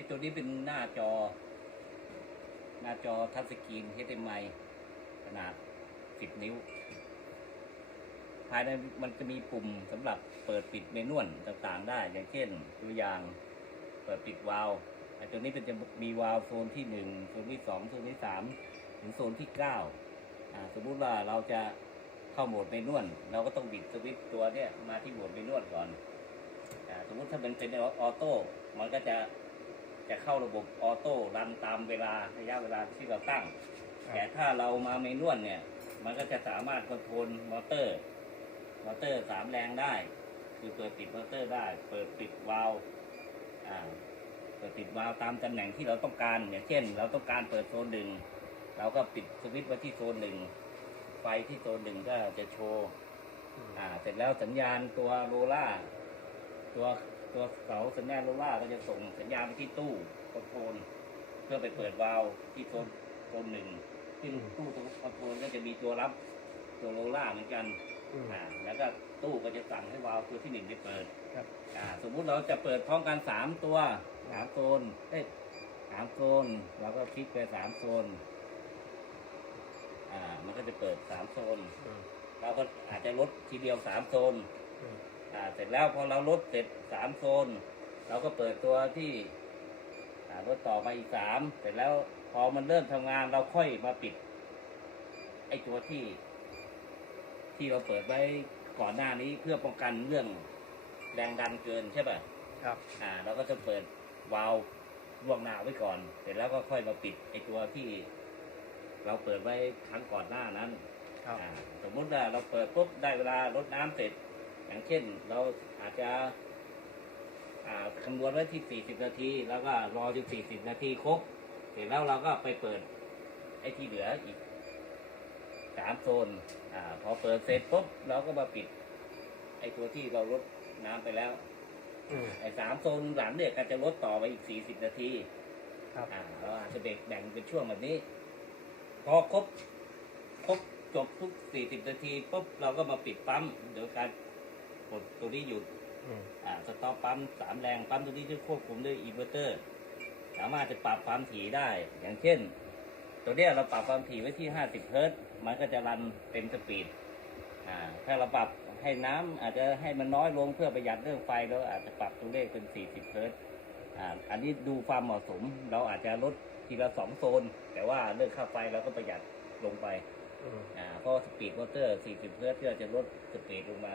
อ้ตัวนี้เป็นหน้าจอ หน้าจอทัชสกรีน HDMI ขนาด 10 นิ้ว ภายในมันจะมีปุ่มสำหรับเปิดปิดเมนูต่างๆ ได้ อย่างเช่นตัวอย่างเปิดปิดวาล์วไอ้ตัวนี้เป็นจะมีวาล์วโซนที่1โซนที่2โซนที่3ถึงโซนที่9อ่าสมมุติว่าเราจะเข้าโหมดเมนูเราก็ต้องบิดสวิตช์ตัวเนี้ยมาที่โหมดเมนูก่อนอาสมมุติถ้ามันเป็นออโต้มันก็จะ จะเข้าระบบออโต้รันตามเวลาระยะเวลาที่เราตั้ง แต่ถ้าเรามาเมนวลเนี่ย มันก็จะสามารถคอนโทรลมอเตอร์ มอเตอร์สามแรงได้ คือเปิดปิดมอเตอร์ได้ เปิดปิดวาล์วอ่าเปิดปิดวาล์วตามตำแหน่งที่เราต้องการอย่างเช่น เราต้องการเปิดโซนหนึ่งเราก็ปิดสวิตช์ไว้ที่โซนหนึ่งไฟที่โซนหนึ่งก็จะโชว์ อ่า เสร็จแล้วสัญญาณตัวโรล่าตัว ตัวเสาสัญญาณโรล่าก็จะส่งสัญญาณไปที่ตู้คอนโทรลเพื่อไปเปิดวาล์วที่โซนโซนหนึ่งที่ตู้คอนโทรลก็จะมีตัวรับตัวโรล่าเหมือนกันอืมอ่าแล้วก็ตู้ก็จะสั่งให้วาล์วตัวที่หนึ่งได้เปิดครับอ่าสมมุติเราจะเปิดพร้อมกันสามตัวสามโซนเอ้ยสามโซนเราก็คลิกไปสามโซนอ่ามันก็จะเปิดสามโซนอืมเราก็อาจจะลดทีเดียวสามโซนอืมอ่า เสร็จแล้วพอเราลดเสร็จสามโซน เราก็เปิดตัวที่อ่าลดต่อมาอีกสามเสร็จแล้วพอมันเริ่มทำงานเราค่อยมาปิด ไอ้ตัวที่ ที่เราเปิดไว้ก่อนหน้านี้เพื่อป้องกันเรื่องแรงดันเกินใช่ป่ะครับ อ่า เราก็จะเปิดวาล์วล่วงหน้าไว้ก่อน เสร็จแล้วก็ค่อยมาปิดไอ้ตัวที่ เราเปิดไว้ครั้งก่อนหน้านั้นครับอ่าสมมุติว่าเราเปิดปุ๊บได้เวลารดน้ำเสร็จ อย่างเช่นเราอาจจะอ่าคำนวณไว้ที่ 40 นาที แล้วก็รอจน40 นาทีครบ เสร็จแล้วเราก็ไปเปิดไอ้ที่เหลืออีกสามโซนอ่าพอเปิดเสร็จปุ๊บเราก็มาปิด ไอ้ตัวที่เราลดน้ำไปแล้วอืมไอ้สามโซนหลังเนี่ยก็จะลดต่อไปอีก 40 นาทีครับอ่าเราอาจจะแบ่งแบ่งเป็นช่วงแบบนี้ พอครบครบจบทุก 40 นาทีปุ๊บเราก็มาปิดปั๊มโดยการ กดตัวนี้หยุดอืมอ่าสต็อปปั๊มสามแรงปั๊มตัวนี้จะควบคุมด้วยอินเวอร์เตอร์ สามารถจะปรับความถี่ได้ อย่างเช่น ตัวเนี้ยเราปรับความถี่ไว้ที่ 50 เฮิรตซ์มันก็จะรันเต็มสปีดอ่าถ้าเราปรับให้น้ำอาจจะให้มันน้อยลงเพื่อประหยัดเรื่องไฟเราอาจจะปรับตัวเลขเป็น 40 เฮิรตซ์อ่าอันนี้ดูความเหมาะสม เราอาจจะลดทีละสองโซน แต่ว่าเรื่องค่าไฟเราก็ประหยัดลงไปอืมอ่าเพราะสปีดมอเตอร์ 40 เฮิรตซ์ก็จะลดสปีดลงมา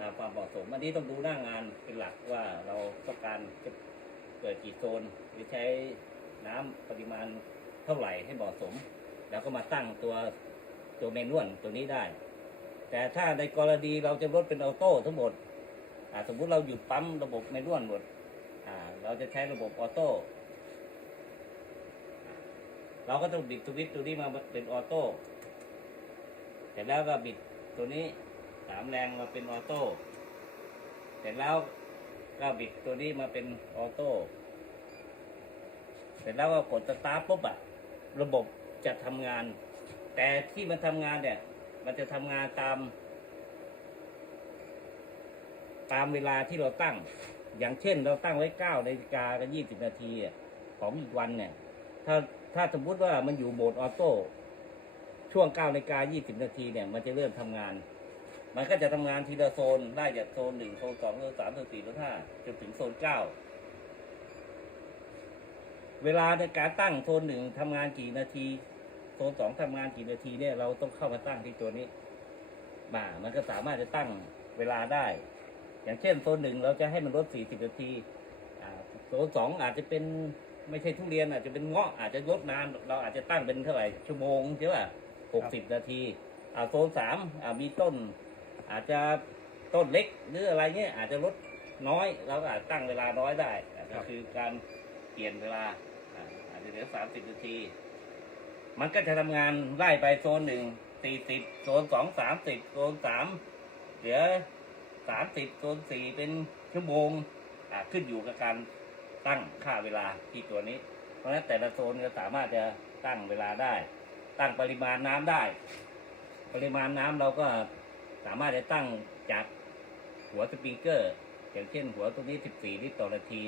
ตามความเหมาะสมอันนี้ต้องดูหน้างานเป็นหลักว่าเราต้องการจะเปิดกี่โซนหรือใช้น้ำปริมาณเท่าไหร่ให้เหมาะสม แล้วก็มาตั้งตัวตัวเมนวลตัวนี้ได้ แต่ถ้าในกรณีเราจะลดเป็นออโต้ทั้งหมดสมมุติเราหยุดปั๊มระบบเมนวลหมดเราจะใช้ระบบออโต้เราก็ต้องบิดสวิตช์ตัวนี้มาเป็นออโต้เสร็จแล้วก็บิดตัวนี้ สามแรงมาเป็นออโต้เสร็จแล้วก็บิดตัวนี้มาเป็นออโต้เสร็จแล้วก็กดสตาร์ทปุ๊บอะระบบจะทำงาน แต่ที่มันทำงานเนี่ย มันจะทำงานตาม ตามเวลาที่เราตั้ง อย่างเช่น เราตั้งไว้เก้านาฬิกากับยี่สิบนาทีของอีกวันเนี่ย ถ้าถ้าสมมติว่ามันอยู่โหมดออโต้ช่วงเก้านาฬิกายี่สิบนาทีเนี่ย มันจะเริ่มทำงาน มันก็จะทำงานทีละโซนไล่จากโซนหนึ่งโซนสองโซนสามโซนสี่โซนห้าจนถึงโซนเก้าเวลาในการตั้งโซนหนึ่งทำงานกี่นาทีโซนสองทำงานกี่นาทีเนี่ยเราต้องเข้ามาตั้งที่ตัวนี้มามันก็สามารถจะตั้งเวลาได้ อย่างเช่นโซนหนึ่งเราจะให้มันลดสี่สิบนาทีอ่าโซนสองอาจจะเป็นไม่ใช่ทุเรียนอาจจะเป็นเงาะอาจจะลดนานเราอาจจะตั้งเป็นเท่าไหร่ชั่วโมงใช่ป่ะหกสิบนาทีอ่าโซนสามอ่ามีต้น อาจจะต้นเล็กหรืออะไรเงี้ยอาจจะลดน้อยเราก็อาจตั้งเวลาน้อยได้อะก็คือการเปลี่ยนเวลาอ่าอาจจะเหลือสามสิบนาที มันก็จะทำงานไล่ไปโซนหนึ่งสี่สิบโซนสองสามสิบโซนสามเหลือสามสิบโซนสี่เป็นชั่วโมงอ่าขึ้นอยู่กับการตั้งค่าเวลาที่ตัวนี้ เพราะฉะนั้นแต่ละโซนก็สามารถจะตั้งเวลาได้ ตั้งปริมาณน้ำได้ ปริมาณน้ำเราก็ สามารถจะตั้งจากหัวสปริงเกอร์ อย่างเช่นหัวตัวนี้ 14 ลิตรต่อนาที